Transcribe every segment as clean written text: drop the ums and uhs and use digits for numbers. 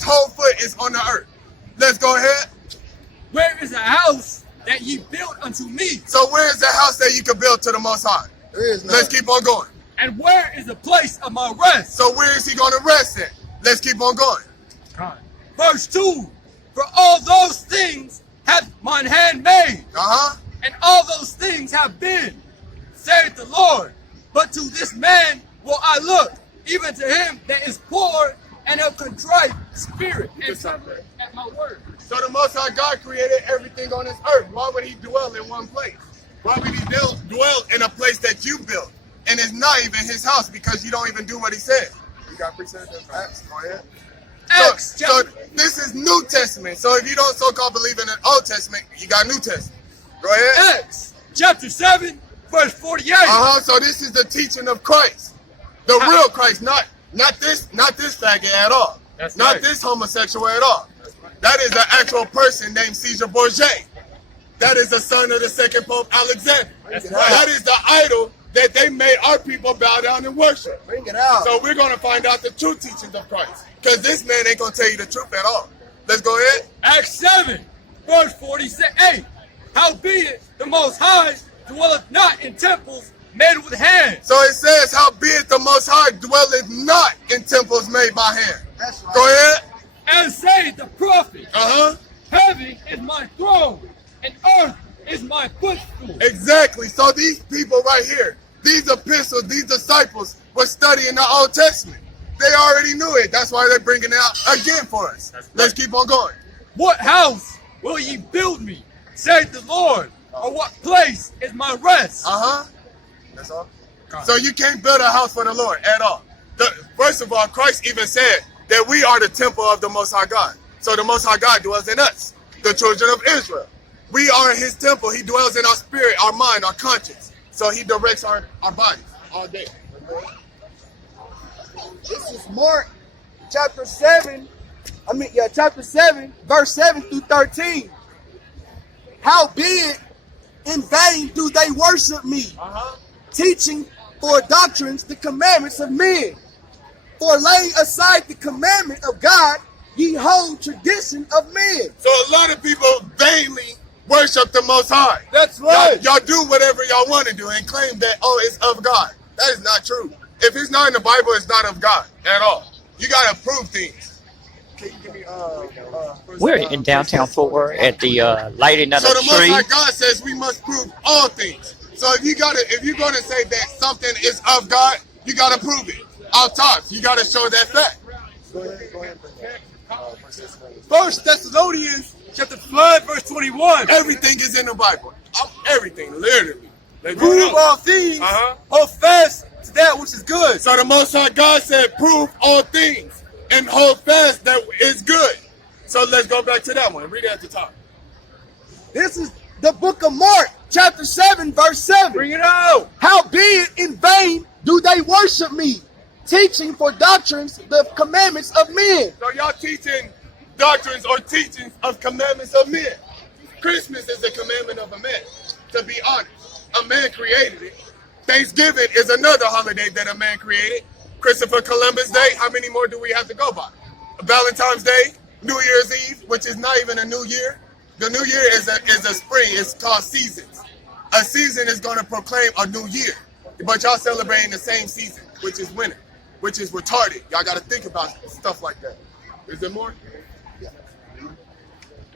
his whole foot is on the earth. Let's go ahead. Where is the house that ye built unto me? So where is the house that you can build to the Most High? There is none. Let's keep on going. And where is the place of my rest? So where is he going to rest at? Let's keep on going. Verse 2, for all those things hath mine hand made, and all those things have been, saith the Lord. But to this man will I look, even to him that is poor and of contrite spirit, and suffer at my word. So the Most High God created everything on this earth. Why would he dwell in one place? Why would he dwell in a place that you built? And it's not even his house because you don't even do what he said. You got precepts and facts? Go ahead. So this is New Testament. So if you don't so-called believe in the Old Testament, you got New Testament. Go ahead. Acts chapter 7, verse 48. So this is the teaching of Christ. The real Christ, not this faggot at all. That's not right. this homosexual at all. That is an actual person named Caesar Borgia. That is the son of the second Pope Alexander. That is the idol that they made our people bow down and worship. Bring it out. So we're going to find out the true teachings of Christ. Because this man ain't going to tell you the truth at all. Let's go ahead. Acts 7, verse 48. Howbeit the Most High dwelleth not in temples made with hands. So it says, howbeit the Most High dwelleth not in temples made by hand. That's right. Go ahead. And say the prophet, Uh-huh. heaven is my throne, and earth is my footstool. Exactly. So these people right here, these epistles, these disciples were studying the Old Testament. They already knew it. That's why they're bringing it out again for us. Let's keep on going. What house will ye build me, saith the Lord, or what place is my rest? That's all. So you can't build a house for the Lord at all. First of all, Christ even said that we are the temple of the Most High God. So the Most High God dwells in us, the children of Israel. We are his temple. He dwells in our spirit, our mind, our conscience. So he directs our bodies all day. This is Mark chapter 7, verse 7 through 13. Howbeit in vain do they worship me, teaching for doctrines the commandments of men. For laying aside the commandment of God, ye hold tradition of men. So a lot of people vainly worship the Most High. That's right. Y'all do whatever y'all want to do and claim that, oh, it's of God. That is not true. If it's not in the Bible, it's not of God at all. You got to prove things. Can you give me, We're in downtown Fort Worth at the lighting of So the the Most tree. High God says we must prove all things. So if you're going to say that something is of God, you got to prove it. Out top, you got to show that fact. Go ahead. 1 Thessalonians chapter 5, verse 21. Everything is in the Bible. Everything, literally. Prove all things, hold fast to that which is good. So the Most High God said, prove all things and hold fast that is good. So let's go back to that one. Read it at the top. This is the book of Mark, chapter 7, verse 7. Bring it out. Howbeit in vain do they worship me, teaching for doctrines the commandments of men. So y'all teaching doctrines or teachings of commandments of men. Christmas is a commandment of a man, to be honest. A man created it. Thanksgiving is another holiday that a man created. Christopher Columbus Day, how many more do we have to go by? Valentine's Day, New Year's Eve, which is not even a new year. The new year is a spring. It's called seasons. A season is going to proclaim a new year. But y'all celebrating the same season, which is winter, which is retarded. Y'all got to think about stuff like that. Is there more?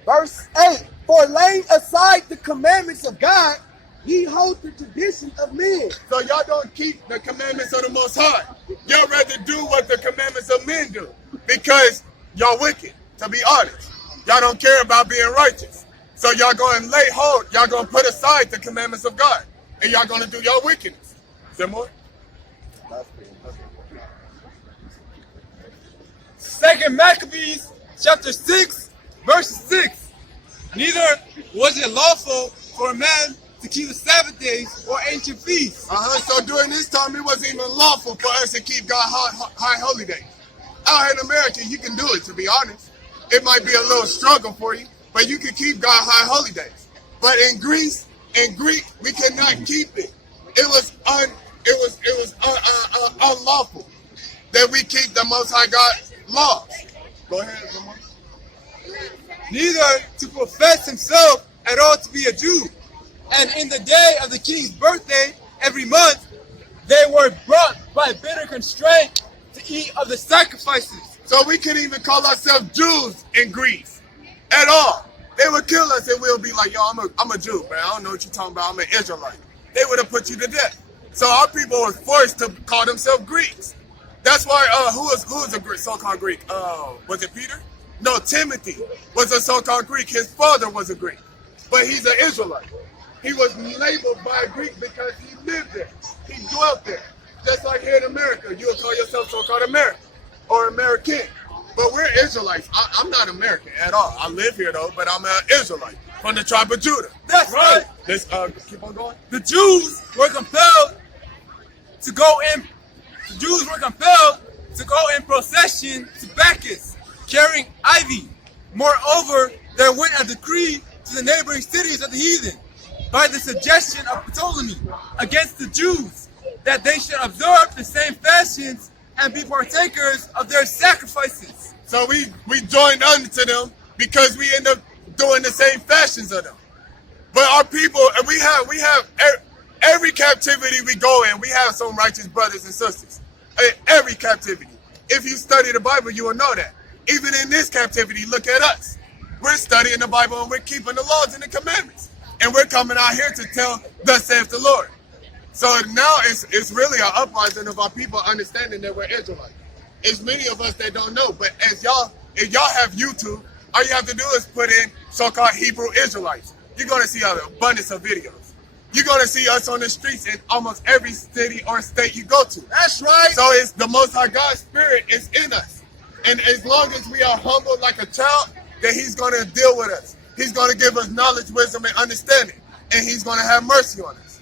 Verse 8, for laying aside the commandments of God, ye hold the tradition of men. So y'all don't keep the commandments of the Most High. Y'all rather do what the commandments of men do because y'all wicked, to be honest. Y'all don't care about being righteous. So y'all going to lay hold, y'all going to put aside the commandments of God and y'all going to do your wickedness. Is there more? 2 Maccabees chapter 6, verse 6. Neither was it lawful for a man to keep the Sabbath days or ancient feasts. So during this time, it wasn't even lawful for us to keep God high holy days. Out here in America, you can do it, to be honest. It might be a little struggle for you, but you can keep God high holy days. But in Greece, in Greek, we cannot keep it. It was unlawful that we keep the Most High God laws. Go ahead, Ramon. Neither to profess himself at all to be a Jew. And in the day of the king's birthday, every month, they were brought by bitter constraint to eat of the sacrifices. So we can't even call ourselves Jews in Greece at all. They would kill us and we'll be like, yo, I'm a Jew, man. I don't know what you're talking about. I'm an Israelite. They would have put you to death. So our people were forced to call themselves Greeks. That's why, who was a Greek, so-called Greek? Was it Peter? No, Timothy was a so-called Greek. His father was a Greek, but he's an Israelite. He was labeled by a Greek because he lived there. He dwelt there. Just like here in America, you would call yourself so-called American or American. But we're Israelites. I'm not American at all. I live here though, but I'm an Israelite from the tribe of Judah. That's right. Let's keep on going. The Jews were compelled to go in. The Jews were compelled to go in procession to Bacchus, carrying ivy. Moreover, there went a decree to the neighboring cities of the heathen, by the suggestion of Ptolemy, against the Jews, that they should observe the same fashions and be partakers of their sacrifices. So we joined unto them because we end up doing the same fashions of them. But our people, and we have every captivity we go in, we have some righteous brothers and sisters. Every captivity. If you study the Bible, you will know that. Even in this captivity, look at us. We're studying the Bible and we're keeping the laws and the commandments. And we're coming out here to tell, thus saith the Lord. So now it's really an uprising of our people understanding that we're Israelites. It's many of us that don't know, but if y'all have YouTube, all you have to do is put in so-called Hebrew Israelites. You're going to see an abundance of videos. You're going to see us on the streets in almost every city or state you go to. That's right. So it's the Most High God's Spirit is in us. And as long as we are humble like a child, then He's going to deal with us. He's going to give us knowledge, wisdom, and understanding. And He's going to have mercy on us.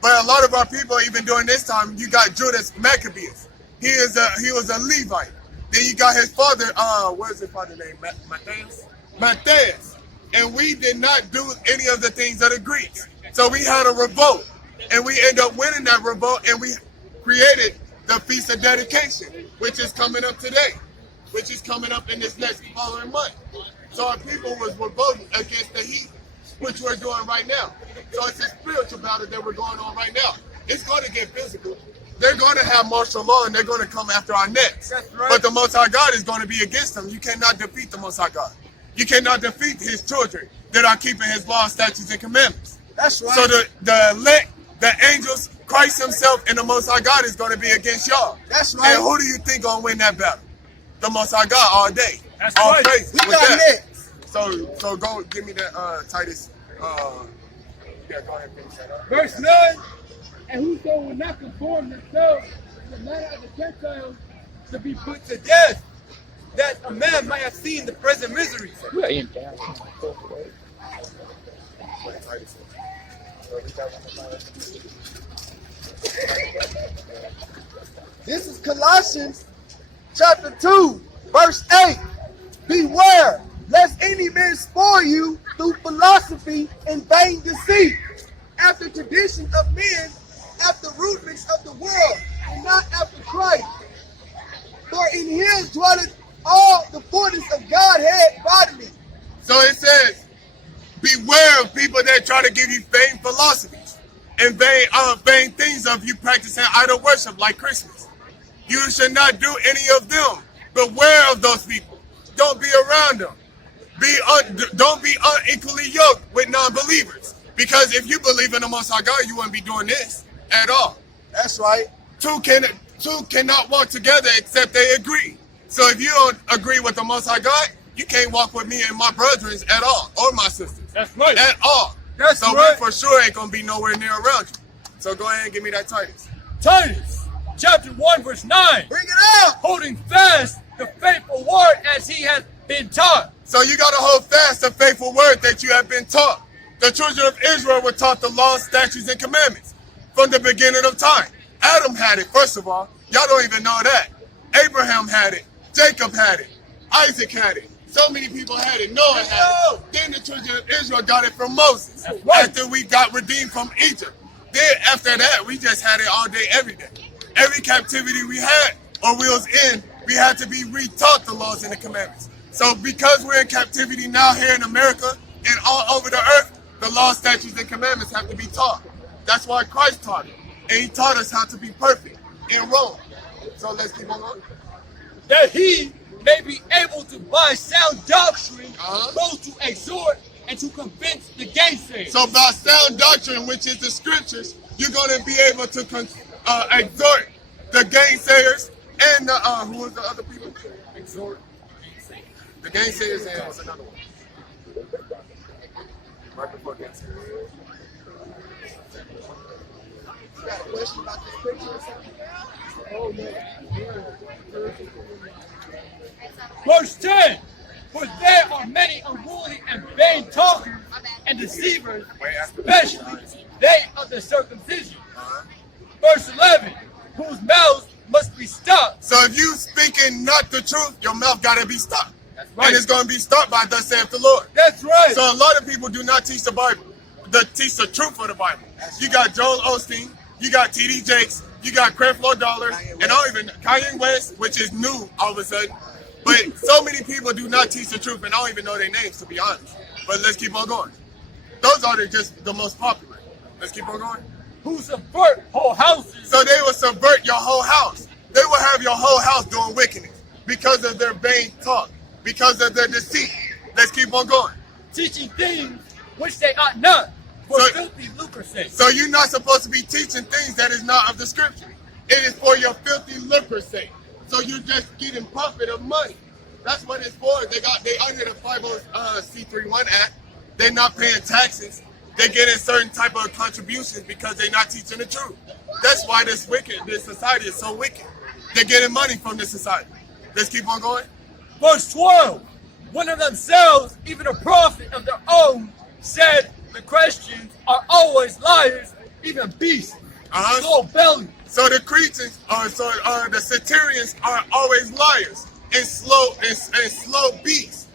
But a lot of our people, even during this time, you got Judas Maccabeus. He was a Levite. Then you got his father, what is his father's name? Matthias. And we did not do any of the things of the Greeks. So we had a revolt. And we ended up winning that revolt, and we created the Feast of Dedication, which is coming up today, which is coming up in this next following month. So our people was revolting against the heat, which we're doing right now. So it's a spiritual battle that we're going on right now. It's going to get physical. They're going to have martial law and they're going to come after our necks. Right. But the Most High God is going to be against them. You cannot defeat the Most High God. You cannot defeat His children that are keeping His law, statutes, and commandments. That's right. So the elect, the angels, Christ Himself, and the Most High God is going to be against y'all. That's right. And who do you think going to win that battle? The Most High God all day. That's all right. praise. We With got that. next. So go give me that Titus. Yeah, go ahead and finish that up. Verse 9, and whoso will not conform themselves to the manner of the Gentiles to be put to death, that a man might have seen the present miseries. We're in downtown Fort Worth. What Titus is. This is Colossians chapter 2, verse 8. Beware, lest any man spoil you through philosophy and vain deceit, after tradition of men, after rudiments of the world, and not after Christ. For in Him dwelleth all the fullness of Godhead bodily. So it says, beware of people that try to give you vain philosophies and vain things of you practicing idol worship like Christmas. You should not do any of them. Beware of those people. Don't be around them. Don't be unequally yoked with non-believers. Because if you believe in the Most High God, you wouldn't be doing this at all. That's right. Two cannot walk together except they agree. So if you don't agree with the Most High God, you can't walk with me and my brethren at all, or my sisters. That's right. At all. That's so right. we for sure ain't gonna be nowhere near around you. So go ahead and give me that Titus. Titus, chapter 1, verse 9. Bring it out. Holding fast the faithful word as he has been taught. So you gotta hold fast the faithful word that you have been taught. The children of Israel were taught the laws, statutes, and commandments from the beginning of time. Adam had it, first of all. Y'all don't even know that. Abraham had it. Jacob had it. Isaac had it. So many people had it. Noah had it. Then the children of Israel got it from Moses. Right. After we got redeemed from Egypt. Then after that, we just had it all day, every day. Every captivity we had or we was in, we had to be retaught the laws and the commandments. So because we're in captivity now here in America and all over the earth, the law, statutes, and commandments have to be taught. That's why Christ taught it. And he taught us how to be perfect in Rome. So let's keep on going. That he may be able to by sound doctrine both to exhort and to convince the gainsayers. So by sound doctrine, which is the scriptures, you're going to be able to exhort the gainsayers and the, who was the other people? Exhort. The gainsayers and what's another one? Right before gainsayers. You got a question about this picture or something? Oh, Verse 10. For there are many unruly and vain talkers and deceivers, especially they of the circumcision. Verse 11. Whose mouths must be stopped. So if you speaking not the truth, your mouth got to be stopped. That's right. And it's going to be stopped by thus saith the Lord. That's right. So a lot of people do not teach the Bible. They teach the truth of the Bible. You got Joel Osteen, you got T.D. Jakes, you got Creflo Dollar, and I don't even Kanye West, which is new all of a sudden. But so many people do not teach the truth, and I don't even know their names, to be honest. But let's keep on going. Those are just the most popular. Let's keep on going. Who subvert whole houses. So they will subvert your whole house. They will have your whole house doing wickedness because of their vain talk, because of their deceit. Let's keep on going. Teaching things which they ought not, for filthy lucre's sake. So you're not supposed to be teaching things that is not of the scripture. It is for your filthy lucre's sake. So you're just getting profit of money. That's what it's for. They under the 501c31 Act. They're not paying taxes. They're getting certain type of contributions because they're not teaching the truth. That's why this society is so wicked. They're getting money from this society. Let's keep on going. Verse 12. One of themselves, even a prophet of their own, said the Christians are always liars, even beasts, slow belly. So the Cretans, the Satirians are always liars and slow beasts.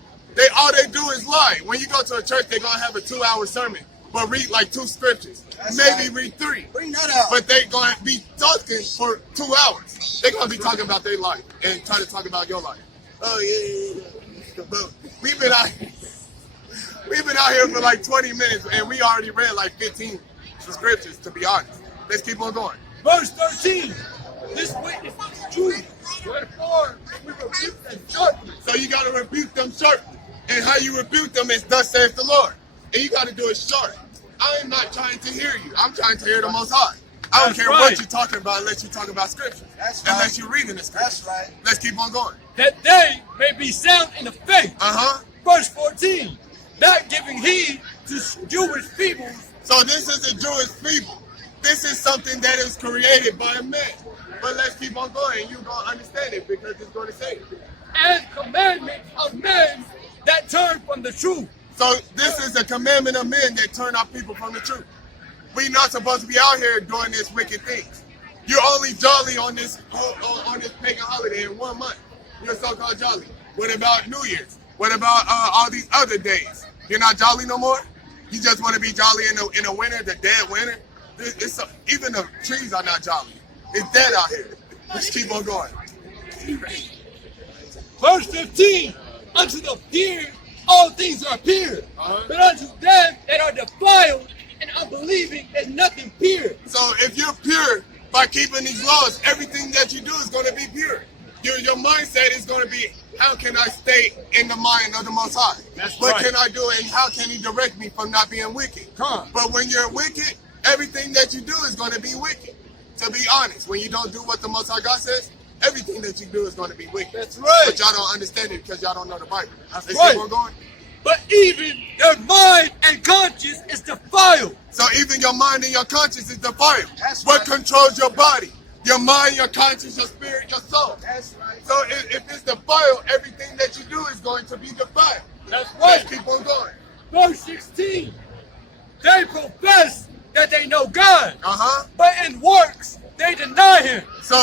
All they do is lie. When you go to a church, they're gonna have a 2-hour sermon, but read like 2 scriptures, maybe read 3. Bring that out. But they're gonna be talking for 2 hours. They're gonna be talking about their life and try to talk about your life. Oh yeah. But we've been out here for like 20 minutes, and we already read like 15 scriptures. To be honest, let's keep on going. Verse 13. This witness is true. Wherefore we rebuke them sharply. So you got to rebuke them sharply. And how you rebuke them is thus saith the Lord. And you got to do it sharp. I am not trying to hear you. I'm trying to hear the Most High. I don't care what you're talking about unless you're talking about scripture. That's right. Unless you're reading the scripture. That's right. Let's keep on going. That they may be sound in the faith. Verse 14. Not giving heed to Jewish peoples. So this is a Jewish people. This is something that is created by a man. But let's keep on going. You're going to understand it because it's going to say it. And commandments of men that turn from the truth. So this is a commandment of men that turn our people from the truth. We're not supposed to be out here doing these wicked things. You're only jolly on this pagan holiday in 1 month. You're so-called jolly. What about New Year's? What about all these other days? You're not jolly no more? You just want to be jolly in the winter, the dead winter? Even the trees are not jolly. It's dead out here. Let's keep on going. Verse 15. Unto the pure all things are pure, but unto them that are defiled and unbelieving is nothing pure. So if you're pure by keeping these laws, everything that you do is going to be pure. Your mindset is going to be, how can I stay in the mind of the Most High? What can I do, and how can He direct me from not being wicked? But when you're wicked, everything that you do is going to be wicked. To be honest, when you don't do what the Most High God says, everything that you do is going to be wicked. That's right. But y'all don't understand it because y'all don't know the Bible. That's Let's right. keep on going. But even their mind and conscience is defiled. So even your mind and your conscience is defiled. That's What right. controls your body? Your mind, your conscience, your spirit, your soul. That's right. So if it's defiled, everything that you do is going to be defiled. That's right. Let's keep on going. Verse 16. They profess that they know God, but in works they deny Him. So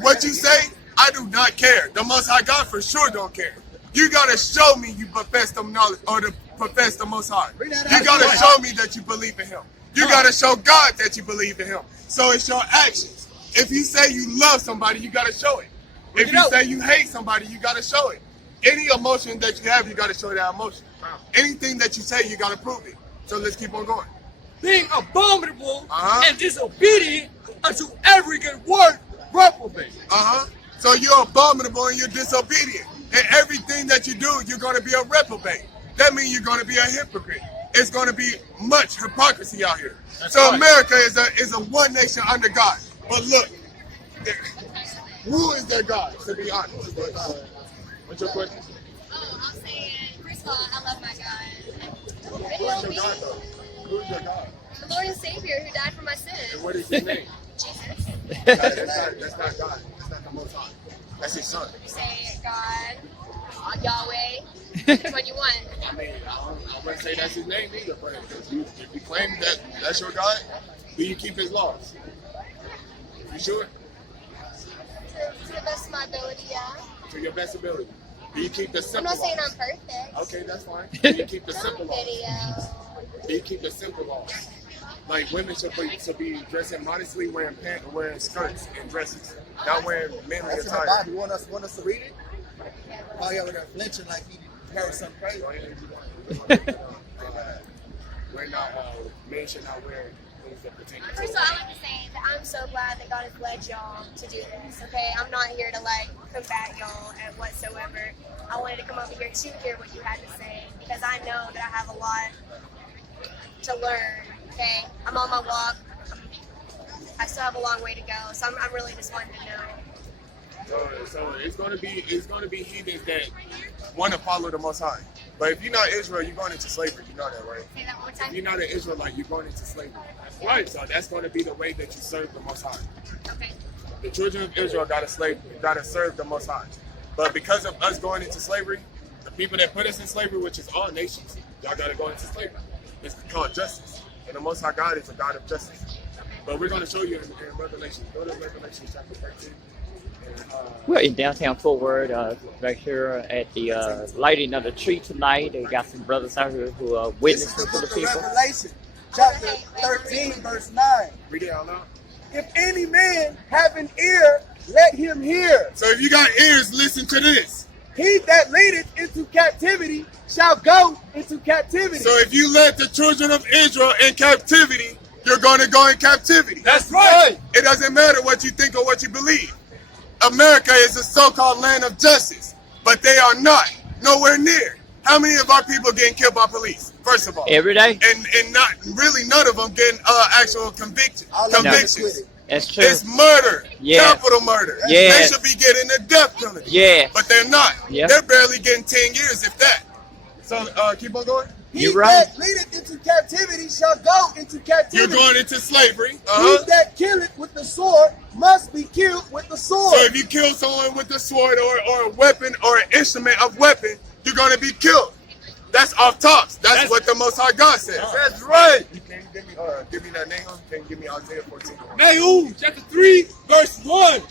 what you say, I do not care. The Most High God for sure don't care. You gotta show me you profess the knowledge or to profess the Most High. You gotta show me that you believe in Him. You gotta show God that you believe in Him. So it's your actions. If you say you love somebody, you gotta show it. If you say you hate somebody, you gotta show it. Any emotion that you have, you got to show that emotion. Anything that you say, you got to prove it. So let's keep on going. Being abominable Uh-huh. and disobedient unto every good work, reprobate. So you're abominable and you're disobedient. And everything that you do, you're going to be a reprobate. That means you're going to be a hypocrite. It's going to be much hypocrisy out here. So right. America is a one nation under God. But look, who is their God, to be honest? What's your question? Oh, I'm saying, first of all, I love my God. Who is your God, though? Who is your God? The Lord and Savior who died for my sins. And what is his name? Jesus. That's not God. That's not the Most High. That's his son. You say God, Yahweh, which one you want? I mean, I wouldn't say that's his name either, but if you claim that that's your God, do you keep his laws? You sure? To the best of my ability, yeah. To your best ability. Do you keep the I'm simple not saying laws? I'm perfect. Okay, that's fine. Do you keep the simple laws? Video. Do you keep the simple laws? Like women should be dressing modestly, wearing skirts and dresses, not wearing manly That's in the attire. Bible. You want us to read it? Oh yeah, we're gonna flinching like he heard something crazy. We're not, men should not wear things that pertain to First of all, I like to say that I'm so glad that God has led y'all to do this, okay? I'm not here to, like, combat y'all at whatsoever. I wanted to come over here to hear what you had to say because I know that I have a lot to learn, okay? I'm on my walk. I still have a long way to go, so I'm really just wanting to know. So it's gonna be heathens that want to follow the Most High. But if you're not Israel, you're going into slavery. You know that, right? Say that one more If time. you're not an Israelite, you're going into slavery. Right. So that's going to be the way that you serve the Most High. Okay. The children of Israel gotta serve the Most High. But because of us going into slavery, the people that put us in slavery, which is all nations, y'all gotta go into slavery. It's called justice. And the Most High God is a God of justice. But we're gonna show you in Revelation. Go to Revelation chapter 13. We're in downtown Fort Worth, right here at the lighting of the tree tonight. They got some brothers out here who are This is witnessing the to the book of people. Revelation, chapter 13, verse 9. Read it out loud. If any man have an ear, let him hear. So if you got ears, listen to this. He that leadeth into captivity shall go into captivity. So if you led the children of Israel in captivity, you're gonna go in captivity. That's right. It doesn't matter what you think or what you believe. America is a so-called land of justice, but they are not, nowhere near. How many of our people getting killed by police? First of all, Every day? and not really none of them getting actual convictions. All of them Convictions. with it. That's true. It's murder, Yeah. capital murder. Yeah. They should be getting the death penalty. Yeah. But they're not. Yeah. They're barely getting 10 years, if that. So keep on going. He You're right. that leadeth into captivity shall go into captivity. You're going into slavery. He that killeth with the sword must be killed with the sword. So if you kill someone with a sword or a weapon or an instrument of weapon, you're going to be killed. That's off tops. That's what the Most High God says. That's right. Can you give me that name? Can you give me Isaiah 14? Nahum chapter 3, verse 1.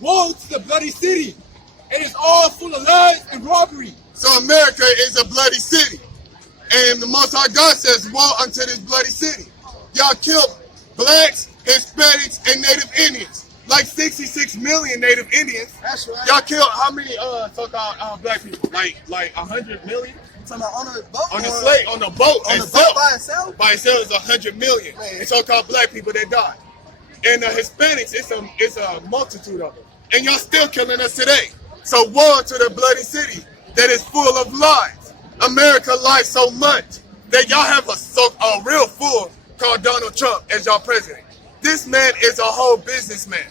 Woe to the bloody city. It is all full of lies and robbery. So America is a bloody city. And the Most High God says, woe unto this bloody city. Y'all killed blacks, Hispanics, and Native Indians. Like 66 million Native Indians. That's right. Y'all killed how many so-called black people? Like 100 million? So now on the boat, On the slave, on the boat on the itself. boat by itself. By itself is 100 million. Man. And so-called black people that died. And the Hispanics, it's a multitude of them. And y'all still killing us today. So woe to the bloody city that is full of lies. America lies so much that y'all have a real fool called Donald Trump as y'all president. This man is a whole businessman.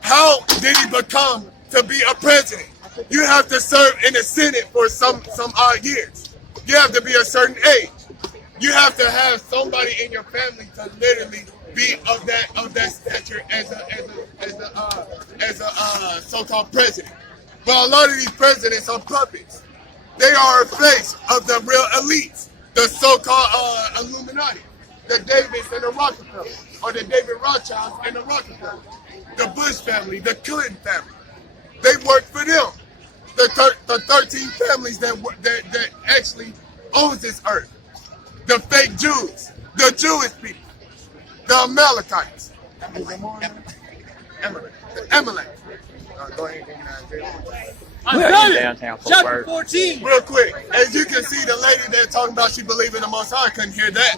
How did he become to be a president? You have to serve in the Senate for some odd years. You have to be a certain age. You have to have somebody in your family to literally be of that stature as a so-called president. But a lot of these presidents are puppets. They are a face of the real elites, the so-called Illuminati, the Davids and the Rockefellers, or the David Rothschilds and the Rockefellers, the Bush family, the Clinton family. They work for them. The 13 families that actually owns this earth. The fake Jews, the Jewish people, the Amalekites. Amalek. Go ahead and give me that. We're in Isaiah downtown Fort chapter Worth. 14. Real quick, as you can see, the lady that talking about she believe in the Most High couldn't hear that.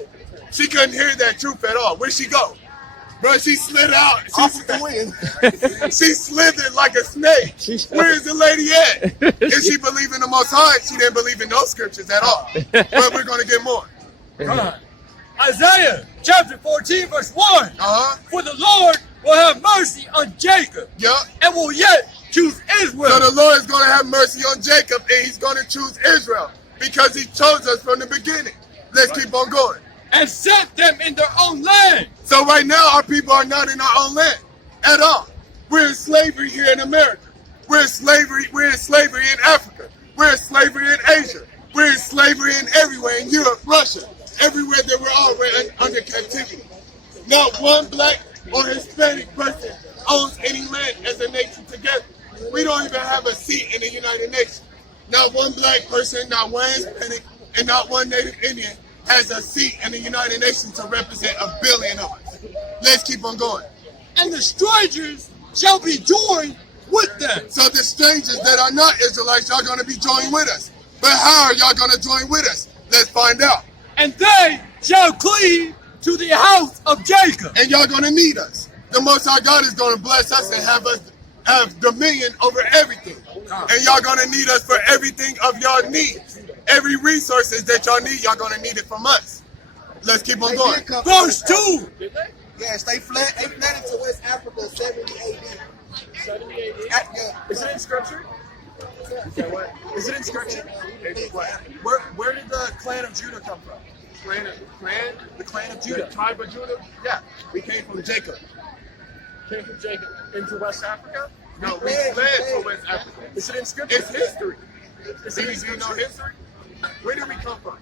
She couldn't hear that truth at all. Where'd she go? Bro, she slid out. Off with the wind. She slithered like a snake. Where is the lady at? If she believe in the Most High, she didn't believe in those scriptures at all. But we're going to get more. Isaiah chapter 14 verse 1. Uh-huh. For the Lord will have mercy on Jacob Yeah. and will yet choose Israel. So the Lord is going to have mercy on Jacob, and he's going to choose Israel because he chose us from the beginning. Let's keep on going. And set them in their own land. So right now, our people are not in our own land at all. We're in slavery here in America. We're in slavery in Africa. We're in slavery in Asia. We're in slavery in everywhere, in Europe, Russia, everywhere that we're all under captivity. Not one black or Hispanic person owns any land as a nation together. We don't even have a seat in the United Nations. Not one black person, not one Hispanic, and not one Native Indian has a seat in the United Nations to represent 1 billion of us. Let's keep on going. And the strangers shall be joined with them. So the strangers that are not Israelites, y'all gonna be joining with us. But how are y'all gonna join with us? Let's find out. And they shall cleave to the house of Jacob. And y'all gonna need us. The Most High God is gonna bless us and have us have dominion over everything. And y'all gonna need us for everything of y'all needs. Every resources that y'all need, y'all gonna need it from us. Let's keep on going. Verse 2. Yes, they fled into West Africa 70 AD. 70 AD? Yeah. Is it in scripture? Is it in scripture? Where did the clan of Judah come from? The clan of Judah. The tribe of Judah? Yeah. We came from Jacob. Came from Jacob into West Africa? No, we fled to West Africa. Is it in scripture? It's history. Is it in Do you know scripture? history? Where did we come from?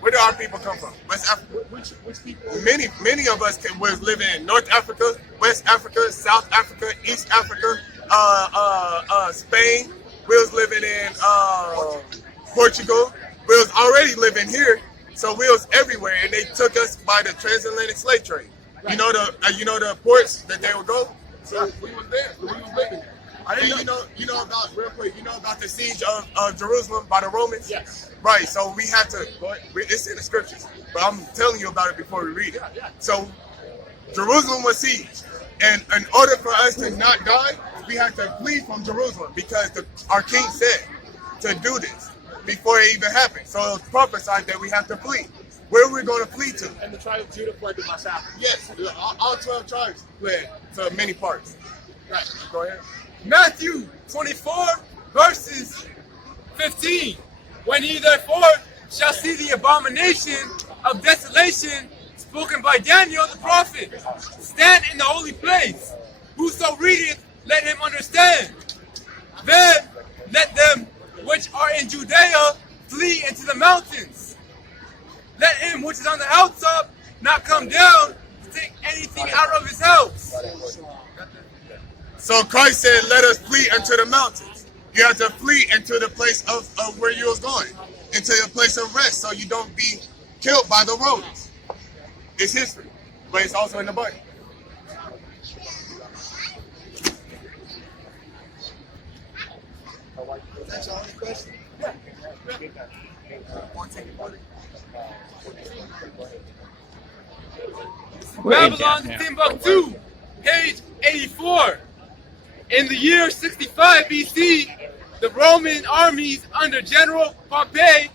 Where do our people come from? West Africa. Which people? Many of us was living in North Africa, West Africa, South Africa, East Africa, Spain. We was living in Portugal. We was already living here, so we was everywhere, and they took us by the transatlantic slave trade. You know the ports that they would go. So we was there. So we was living there. I didn't And you know about real quick. You know about the siege of Jerusalem by the Romans. Yes. Right. So we had to. It's in the scriptures, but I'm telling you about it before we read it. Yeah. So Jerusalem was sieged, and in order for us to not die, we had to flee from Jerusalem because our king said to do this before it even happened. So it was prophesied that we have to flee. Where are we going to flee to? And the tribe of Judah fled to West Africa. Yes, all 12 tribes fled to many parts. Right. Go ahead. Matthew 24 verses 15. When ye therefore shall see the abomination of desolation spoken by Daniel the prophet, stand in the holy place. Whoso readeth, let him understand. Then let them which are in Judea flee into the mountains. Let him which is on the housetop not come down to take anything out of his house. So Christ said, let us flee into the mountains. You have to flee into the place of where you was going, into a place of rest, so you don't be killed by the Romans. It's history, but it's also in the Bible. That's your only question? We're in Babylon downtown. Timbuktu, page 84. In the year 65 BC, the Roman armies under General Pompey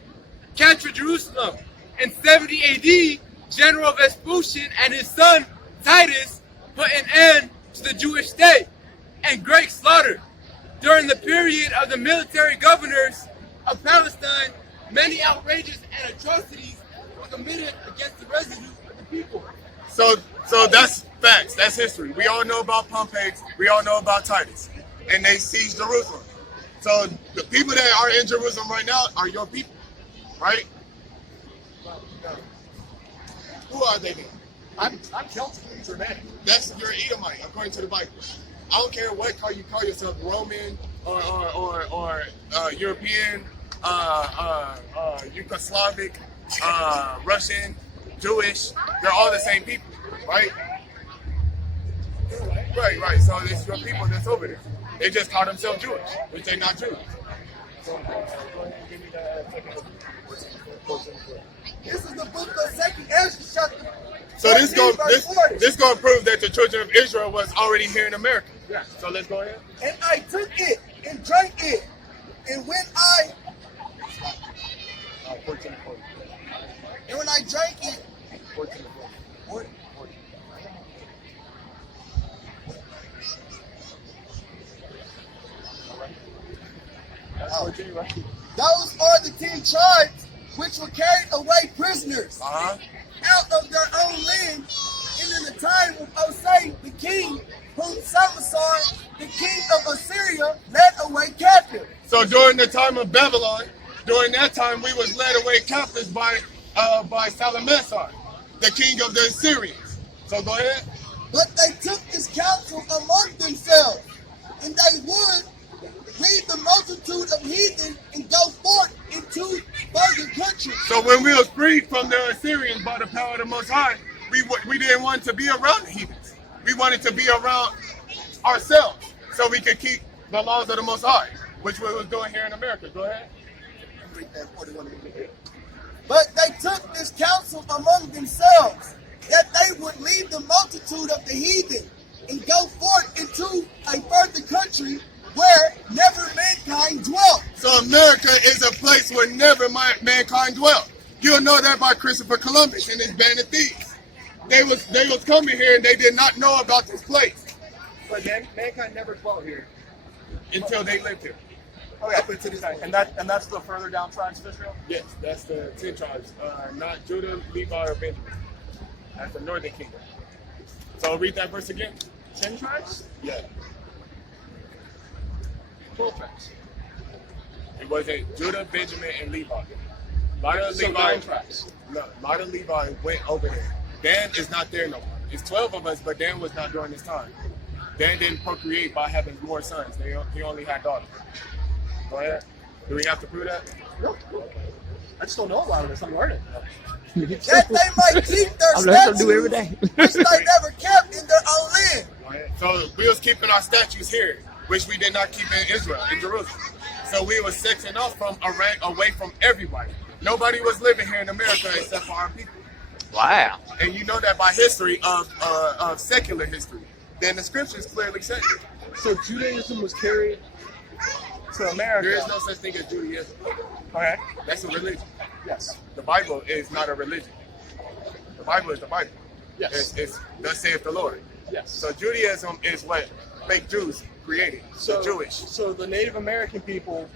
captured Jerusalem. In 70 AD, General Vespasian and his son Titus put an end to the Jewish state and great slaughter. During the period of the military governors of Palestine, many outrageous and atrocities were committed against the residue of the people. So that's facts. That's history. We all know about Pompey. We all know about Titus. And they seized Jerusalem. So the people that are in Jerusalem right now are your people, right? Who are they then? I'm Celtic and Germanic. That's your Edomite, according to the Bible. I don't care what you call yourself, Roman or European, Yugoslavic, Russian, Jewish. They're all the same people, right? Right. So it's your people that's over there. They just call themselves Jewish, which they're not Jewish. This is the book of 2nd Ezra, chapter So this 14, verse 40. gonna prove that the children of Israel was already here in America. Yeah. So let's go ahead. And I took it and drank it. And when I 14 and 40. drank it, 14 and 40. That's 14, right? those are the 10 tribes which were carried away prisoners Uh-huh. out of their own land. And in the time of Osei the king, whom Samasar, the king of Assyria, led away captive. So during the time of Babylon, during that time we was led away captives by Salmanasar, the king of the Assyrians. So go ahead. But they took this counsel among themselves, and they would lead the multitude of heathen and go forth into further countries. So when we was freed from the Assyrians by the power of the Most High, we didn't want to be around the heathens. We wanted to be around ourselves so we could keep the laws of the Most High, which we was doing here in America. Go ahead. But they took this counsel among themselves, that they would lead the multitude of the heathen and go forth into a further country where never mankind dwelt. So America is a place where never mankind dwelt. You'll know that by Christopher Columbus and his band of thieves. They was coming here and they did not know about this place But mankind never dwelt here. until they lived here. Okay. And that's the further down tribes of Israel? Yes, that's the 10 tribes. Not Judah, Levi, or Benjamin. That's the northern kingdom. So read that verse again. 10 tribes? Yeah. 12 tribes. It wasn't Judah, Benjamin, and Levi. A lot of So Levi, 9 tribes. no, a lot of Levi went over there. Dan is not there no more. It's 12 of us, but Dan was not during this time. Dan didn't procreate by having more sons. He only had daughters. Go ahead. Do we have to prove that? No. I just don't know a lot of this. I'm learning. That they might keep their I'm learning something new every statutes, day. which they never kept in their own land. Go ahead. So we was keeping our statues here, which we did not keep in Israel, in Jerusalem. So we was sectioned off from away from everybody. Nobody was living here in America except for our people. Wow. And you know that by history of secular history. Then the scriptures clearly say it. So Judaism was carried to America. There is no such thing as Judaism. Okay. That's a religion. Yes. The Bible is not a religion. The Bible is the Bible. Yes. It's thus saith the Lord. Yes. So Judaism is what fake Jews created. So the Jewish. So the Native American people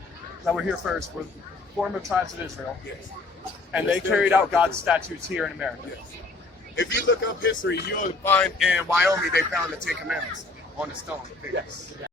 that were here first were former tribes of Israel, Yes. and they carried out God's statutes here in America. Yes. If you look up history, you'll find in Wyoming they found the 10 Commandments on the stone. Yes.